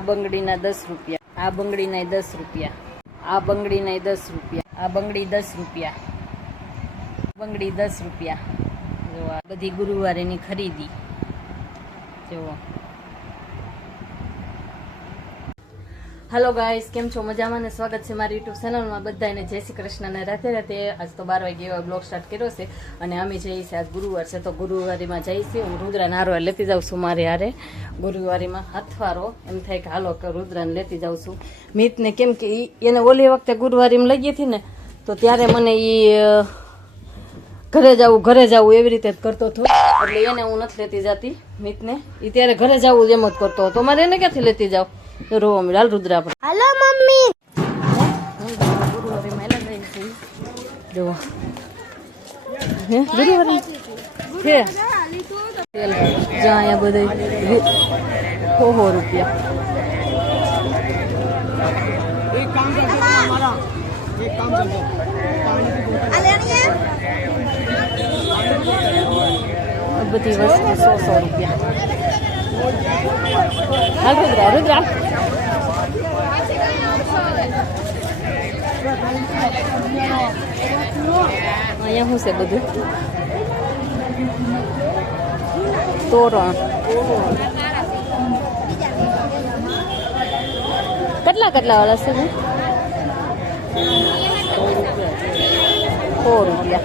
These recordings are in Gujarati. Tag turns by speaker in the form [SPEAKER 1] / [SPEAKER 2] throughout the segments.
[SPEAKER 1] આ બંગડીના દસ રૂપિયા, આ બંગડીના દસ રૂપિયા, આ બંગડીના દસ રૂપિયા, આ બંગડી દસ રૂપિયા બંગડી દસ રૂપિયા. જો આ બધી ગુરુવારેની ખરીદી. જુઓ હેલો ગાઈસ કેમ છો? મજામાં ને સ્વાગત છે મારી યુટ્યુબ ચેનલમાં બધાને જય શ્રી કૃષ્ણ ને રાધે રાતે આજ તો બાર વાગે એવા બ્લોગ સ્ટાર્ટ કર્યો છે અને અમે જઈએ છીએ આજ ગુરુવાર છે. તો ગુરુવારીમાં જઈએ છીએ હું રુદ્રાને હારવાર લેતી જાઉં છું મારે હારે. ગુરુવારીમાં હથવારો. એમ થાય કે હાલો, કે રુદ્રાને લેતી જાઉં છું. મિતને કેમ કે એને ઓલી વખતે ગુરુવારીમાં લઈ ગઈ હતી ને, તો ત્યારે મને એ ઘરે જવું ઘરે જવું એવી રીતે જ કરતો હતો. એટલે એને હું નથી લેતી જતી મિતને. એ ત્યારે ઘરે જવું એમ જ કરતો હતો. મારે એને ક્યાંથી લેતી તો રોવા મળ્યા હાલ રુદ્રા આપણે
[SPEAKER 2] હાલો મમ્મી.
[SPEAKER 1] ગુરુવારે મેલા ગઈ છે જો હે. ગુરુવારે છે જ્યાં અહીંયા બધા હો હો રૂપિયા. બધી વસ્તુ સો સો રૂપિયા. હાલ રુદ્ર રુદ્રા. અહીંયા શું છે બધું? તોરણ. કેટલા કેટલા વાળા છે? સો રૂપિયા.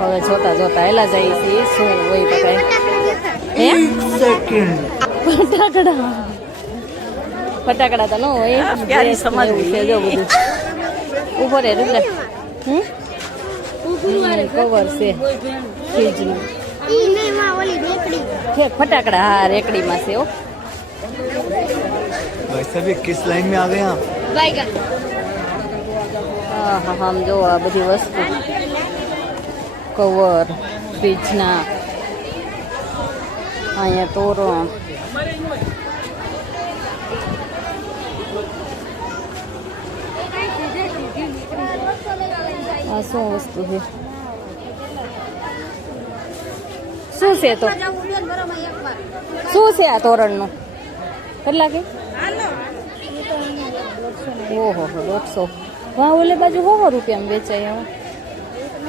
[SPEAKER 1] હવે જોતા જોતા એલા જઈએ છીએ શું હોય તો કઈ હે ફટાકડા ફટાકડા તો ન હોય
[SPEAKER 2] પ્યારી
[SPEAKER 1] એવું છે જો બધું ઉભો રે રુદ્ર હમ કવર છે ફ્રીજનું
[SPEAKER 2] ઈ નહીં માં ઓલી બેકડી
[SPEAKER 1] છે ફટાકડા હા રેકડીમાં છે હો
[SPEAKER 3] भाई सभी किस लाइन में आ गए आप
[SPEAKER 2] બાયગન
[SPEAKER 1] હા હા આમ જો આ બધી વસ્તુ કવર ફ્રીજના અહીંયા તોરણ આ શું વસ્તુ છે શું છે તો શું છે આ તોરણનું કેટલા કે ઓહો હો દોઢસો વાહ ઓલે બાજુ હો રૂપિયામાં વેચાય હવે તો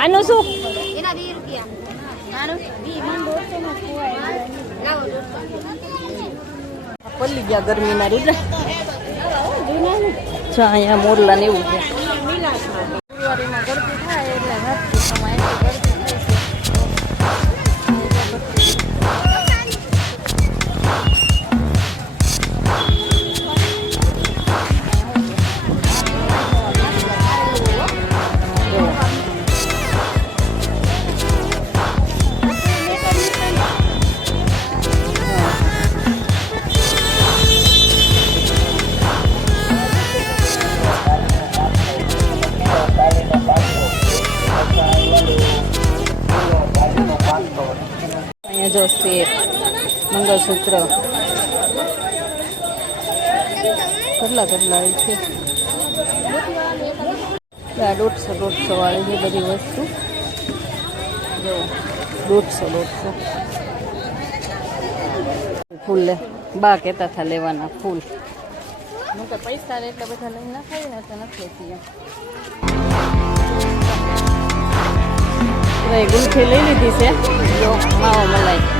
[SPEAKER 1] આનું શું?
[SPEAKER 2] એના 20 રૂપિયા. મન દોઢસો માં ખોવાય લાવો દોઢસો.
[SPEAKER 1] પલ્લી ગયા ગરમીના રીત જો અહીંયા મોરલા ને એવું છે. ફેબ્રુઆરીમાં ગરમી થાય એટલે હાથથી સમય સેટ મંગળસૂત્ર. કેટલા કેટલા હોય છે? આ દોઢસો દોઢસો વાળી છે બધી વસ્તુ. જો દોઢસો દોઢસો. ફૂલ લે. બા કહેતા હતા લેવાના ફૂલ. હું તો પૈસા એટલે બધા લઈને ના ખાઈ ને તો નથી લેતી એમ ગુલથી લઈ લીધી છે. જો માવો મલાઈ.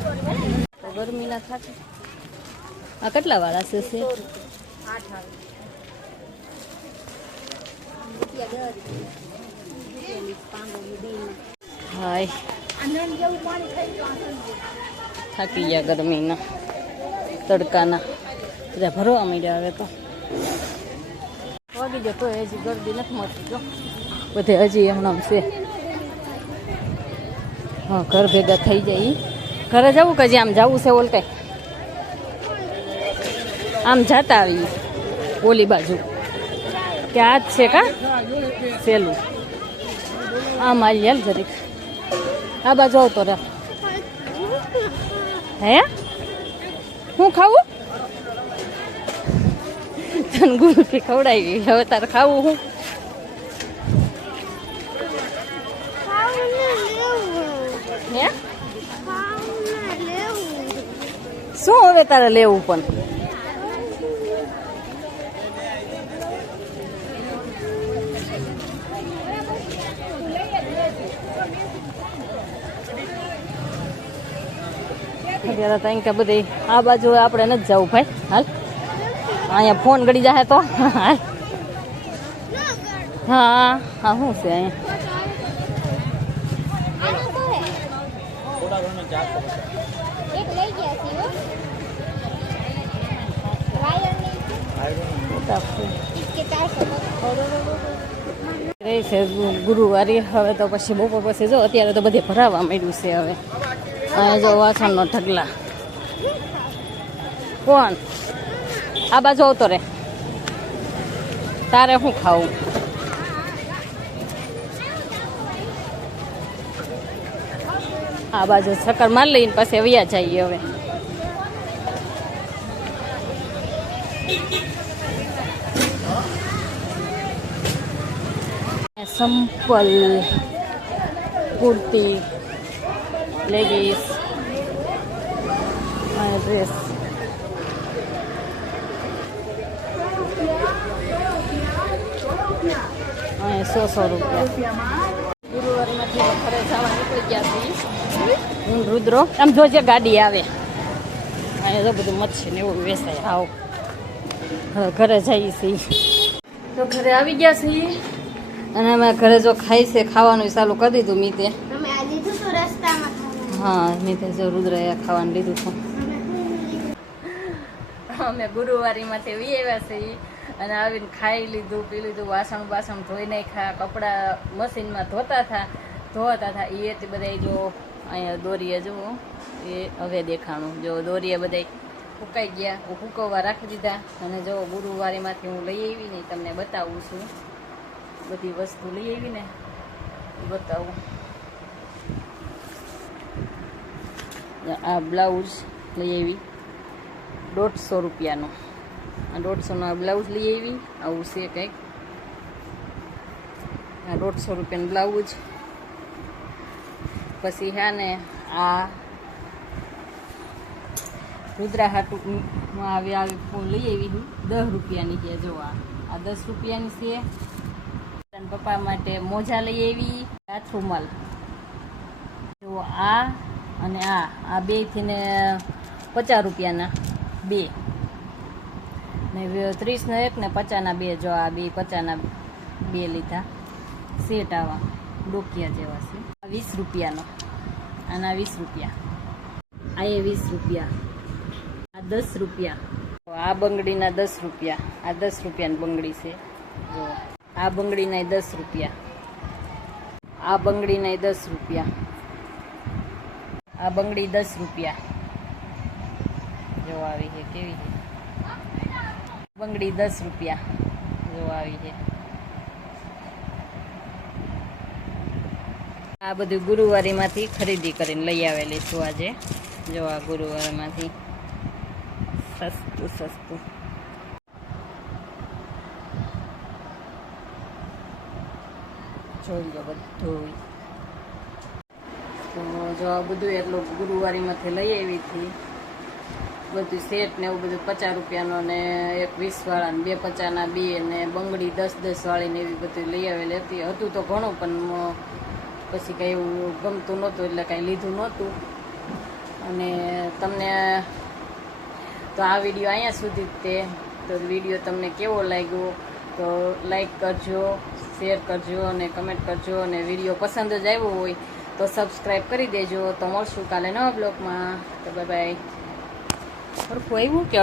[SPEAKER 1] ગરમીના થાકે આ કેટલા વાળા છે છે હાય થાકી ગયા ગરમીના તડકાના બધા ભરવા માંડ્યા હવે તો વાગી જતો હજી ગરદી નથી મળતી જો બધે હજી હમણાં છે હા ઘર ભેગા થઈ જાય ઈ. ઘરે જવું કે હજી આમ જવું છે ઓલ કઈ આમ જાતા આવી ઓલી બાજુ કે આ જ છે કા સેલું આમ આવી હાલ જરીક આ બાજુ આવતો રે હે હું ખાવું તને ગુલફી ખવડાવી હવે તારે ખાવું હું હે શું હવે તારે લેવું પણ? અત્યારે તો અહીં કે બધી. આ બાજુ આપણે નથી જવું ભાઈ. હાલ. અહીંયા ફોન ગળી જાય તો. હાલ. હા હા, શું છે અહીંયા?
[SPEAKER 2] એક લઈ ગયા છીએ હો. વાયરની કે
[SPEAKER 1] છે ગુ- ગુરુવારે. હવે તો પછી બપોર પછી જો અત્યારે તો બધે ભરાવા માંડ્યું છે હવે. અહીંયા જો વાસણનો ઢગલા. કોણ? આ બાજુ આવતો રે. તારે શું ખાવું? આ બાજુ ચક્કર માર લઈને પછી વયા જઈએ હવે સંપલ કુર્તી લેગીસ અને ડ્રેસ અને સો સો રૂપિયા ગુરુવારમાંથી ઘરે જવા નીકળી ગયા છીએ હું રુદ્રો. આમ જોજે ગાડી આવે. અહીંયા તો બધું મચ્છી ને એવું વેસાય. આવો. ઘરે જઈએ છીએ. તો ઘરે આવી ગયા છીએ. અને અમે ઘરે જો ખાઈ છે ખાવાનું ચાલુ કરી દીધું મીતે. હા મીતે જો રુદ્ર ખાવાનું લીધું હતું. અમે ગુરુવારીમાંથી વી આવ્યા છીએ અને આવીને ખાઈ લીધું પી લીધું વાસણ બાસણ ધોઈ નાખ્યા કપડાં મશીનમાં ધોતા હતા ધોતા હતા એ બધા જો અહીંયા દોરીએ જુઓ એ હવે દેખાણું. જો દોરીએ બધા ફૂંકાઈ ગયા હું ફૂંકવવા રાખી દીધા. અને જો ગુરુવારીમાંથી હું લઈ આવી ને તમને બતાવું છું. બધી વસ્તુ લઈ આવી ને બતાવું. આ બ્લાઉઝ લઈ આવી. દોઢસો રૂપિયાનો. આ દોઢસોનો આ બ્લાઉઝ લઈ આવી. આવું છે કંઈક. આ દોઢસો રૂપિયાનું બ્લાઉઝ. પછી હા ને આ રુદ્રા હાટુમાં આવી આવી લઈ આવી હું. દસ રૂપિયાની છે જોવા આ. દસ રૂપિયાની છે. પપ્પા માટે મોજા લઈ આવી. હાથ રૂમાલ જો આ અને આ. આ બે થઈને પચાસ રૂપિયાના. બે. ને ત્રીસના એક ને પચાસના બે. જો આ બે પચાસના બે લીધા. સેટ આવા. ડોકિયા જેવા છે. વીસ રૂપિયાનો. આના વીસ રૂપિયા. આ વીસ રૂપિયા. આ દસ રૂપિયા. આ બંગડીના દસ રૂપિયા. આ દસ રૂપિયાની બંગડી છે. જો, આ બંગડીના દસ રૂપિયા. આ બંગડીના દસ રૂપિયા. આ બંગડી દસ રૂપિયા. જો, આવી છે, કેવી છે? બંગડી દસ રૂપિયા. જો, આવી છે. આ બધું ગુરુવારીમાંથી ખરીદી કરીને લઈ આવેલી છું આજે. જો આ ગુરુવારમાંથી. સસ્તું સસ્તું. જોઈ લો બધું. જો આ બધું એટલું ગુરુવારીમાંથી લઈ આવી હતી. બધું સેટ ને એવું બધું પચાસ રૂપિયાનો ને એક વીસ વાળા ને બે પચાસના બે ને બંગડી દસ દસ વાળી ને એવી બધું લઈ આવેલી હતી. હતું તો ઘણું, પણ પછી કંઈ એવું ગમતું નહોતું એટલે કાંઈ લીધું નહોતું. અને તમને તો આ વીડિયો અહીંયા સુધી જ તે. તો વીડિયો તમને કેવો લાગ્યો તો લાઈક કરજો, શેર કરજો અને કમેન્ટ કરજો અને વીડિયો પસંદ જ આવ્યો હોય તો સબસ્ક્રાઈબ કરી દેજો. તો મળશું કાલે નવા બ્લોગમાં. તો બાય બાય. સરખું આવ્યું કે